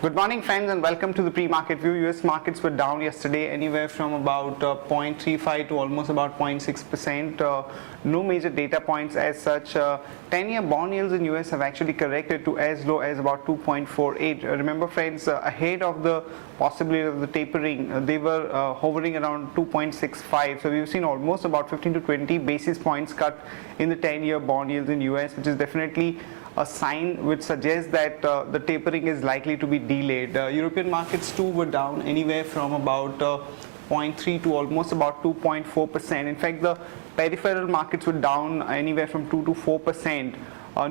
Good morning friends and welcome to the pre-market view. US markets were down yesterday anywhere from about 0.35 to almost about 0.6%. No major data points as such. 10-year bond yields in US have actually corrected to as low as about 2.48. Remember friends, ahead of the possibility of the tapering, they were hovering around 2.65. So we've seen almost about 15 to 20 basis points cut in the 10-year bond yields in US, which is definitely a sign which suggests that the tapering is likely to be delayed. European markets too were down anywhere from about 0.3 to almost about 2.4%. In fact, the peripheral markets were down anywhere from 2 to 4%.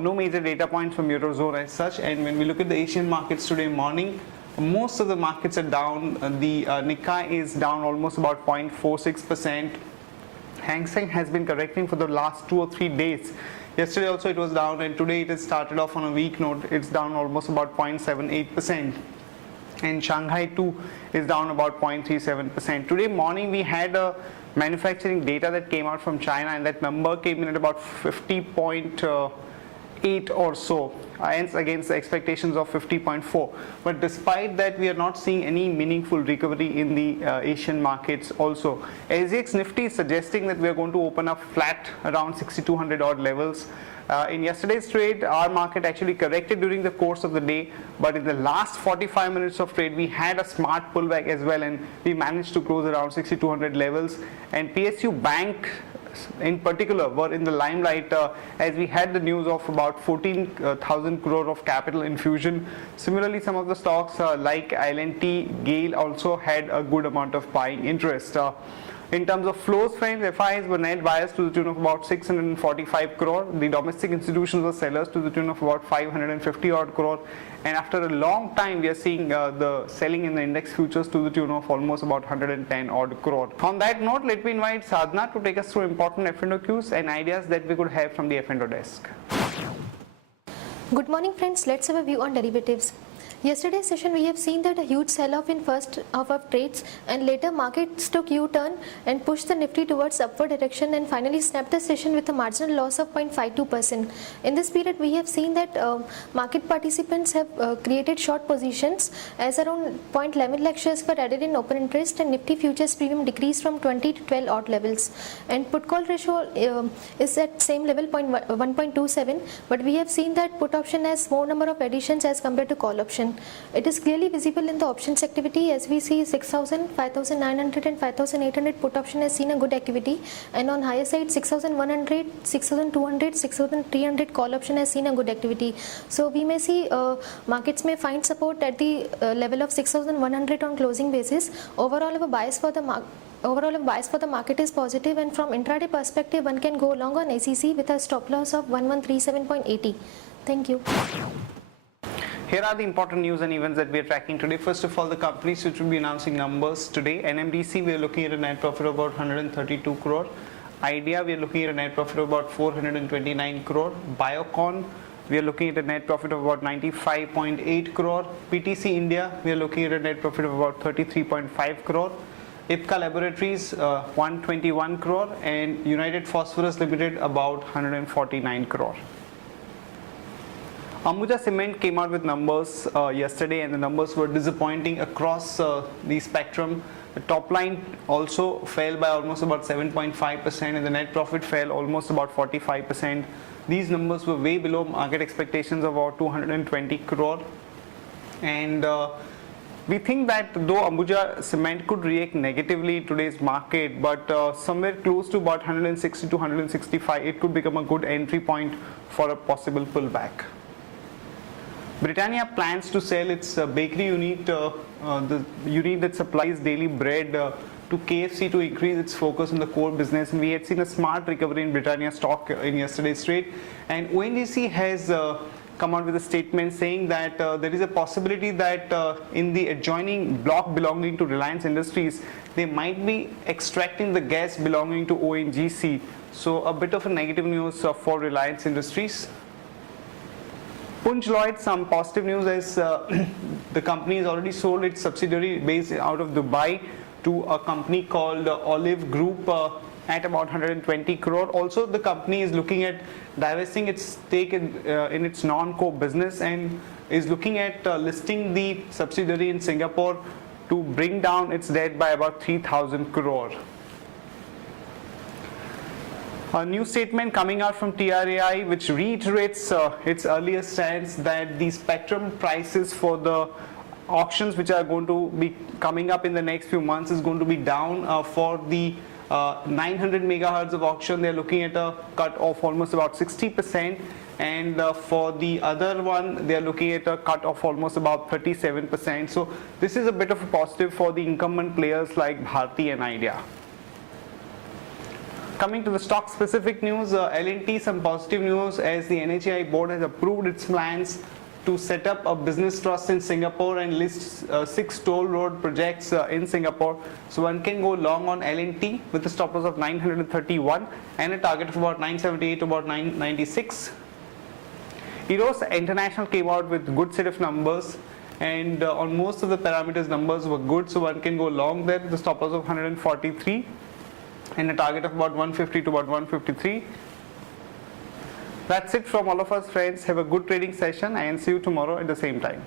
No major data points from Eurozone as such. And when we look at the Asian markets today morning, most of the markets are down. The Nikkei is down almost about 0.46%. Hang Seng has been correcting for the last 2 or 3 days. Yesterday also it was down, and today it has started off on a weak note. It's down almost about 0.78%. And Shanghai too is down about 0.37%. Today morning we had a manufacturing data that came out from China, and that number came in at about 50.8 or so, hence against the expectations of 50.4. But despite that, we are not seeing any meaningful recovery in the Asian markets also. SGX Nifty is suggesting that we are going to open up flat around 6200 odd levels. In yesterday's trade, our market actually corrected during the course of the day, but in the last 45 minutes of trade, we had a smart pullback as well, and we managed to close around 6200 levels. And PSU Bank in particular were in the limelight as we had the news of about 14,000 crore of capital infusion. Similarly, some of the stocks like L&T, GAIL also had a good amount of buying interest. In terms of flows, friends, FIs were net buyers to the tune of about 645 crore. The domestic institutions were sellers to the tune of about 550 odd crore. And after a long time, we are seeing the selling in the index futures to the tune of almost about 110 odd crore. On that note, let me invite Sadhana to take us through important F&O cues and ideas that we could have from the F&O desk. Good morning friends, let's have a view on derivatives. Yesterday's session we have seen that a huge sell-off in first half of trades, and later markets took U-turn and pushed the Nifty towards upward direction and finally snapped the session with a marginal loss of 0.52%. In this period we have seen that market participants have created short positions as around 0.11 lakh shares were added in open interest, and Nifty futures premium decreased from 20 to 12 odd levels, and put call ratio is at same level 1.27, but we have seen that put option has more number of additions as compared to call option. It is clearly visible in the options activity as we see 6,000, 5,900 and 5,800 put option has seen a good activity, and on higher side 6,100, 6,200, 6,300 call option has seen a good activity. So we may see markets may find support at the level of 6,100 on closing basis. Overall, a bias for the market is positive, and from intraday perspective one can go long on SEC with a stop loss of 1137.80. Thank you. Here are the important news and events that we are tracking today. First of all, the companies which will be announcing numbers today. NMDC, we are looking at a net profit of about 132 crore. Idea, we are looking at a net profit of about 429 crore. Biocon, we are looking at a net profit of about 95.8 crore. PTC India, we are looking at a net profit of about 33.5 crore. Ipca Laboratories, 121 crore. And United Phosphorus Limited, about 149 crore. Ambuja Cement came out with numbers yesterday, and the numbers were disappointing across the spectrum. The top line also fell by almost about 7.5%, and the net profit fell almost about 45%. These numbers were way below market expectations of about 220 crore. And we think that though Ambuja Cement could react negatively in today's market, but somewhere close to about 160 to 165, it could become a good entry point for a possible pullback. Britannia plans to sell its bakery unit, the unit that supplies daily bread to KFC to increase its focus on the core business. And we had seen a smart recovery in Britannia stock in yesterday's trade. And ONGC has come out with a statement saying that there is a possibility that in the adjoining block belonging to Reliance Industries, they might be extracting the gas belonging to ONGC. So a bit of a negative news for Reliance Industries. Punj Lloyd, some positive news as the company has already sold its subsidiary based out of Dubai to a company called Olive Group at about 120 crore. Also, the company is looking at divesting its stake in its non-core business, and is looking at listing the subsidiary in Singapore to bring down its debt by about 3,000 crore. A new statement coming out from TRAI which reiterates its earlier stance that the spectrum prices for the auctions which are going to be coming up in the next few months is going to be down. For the 900 megahertz of auction, they're looking at a cut of almost about 60%, and for the other one they're looking at a cut of almost about 37%. So this is a bit of a positive for the incumbent players like Bharti and Idea. Coming to the stock specific news, L&T, some positive news as the NHAI board has approved its plans to set up a business trust in Singapore and list 6 toll road projects in Singapore. So one can go long on L&T with a stop loss of 931 and a target of about 978 to about 996. Eros International came out with good set of numbers, and on most of the parameters numbers were good, so one can go long there with a stop loss of 143 and a target of about 150 to about 153. That's it from all of us, friends. Have a good trading session and see you tomorrow at the same time.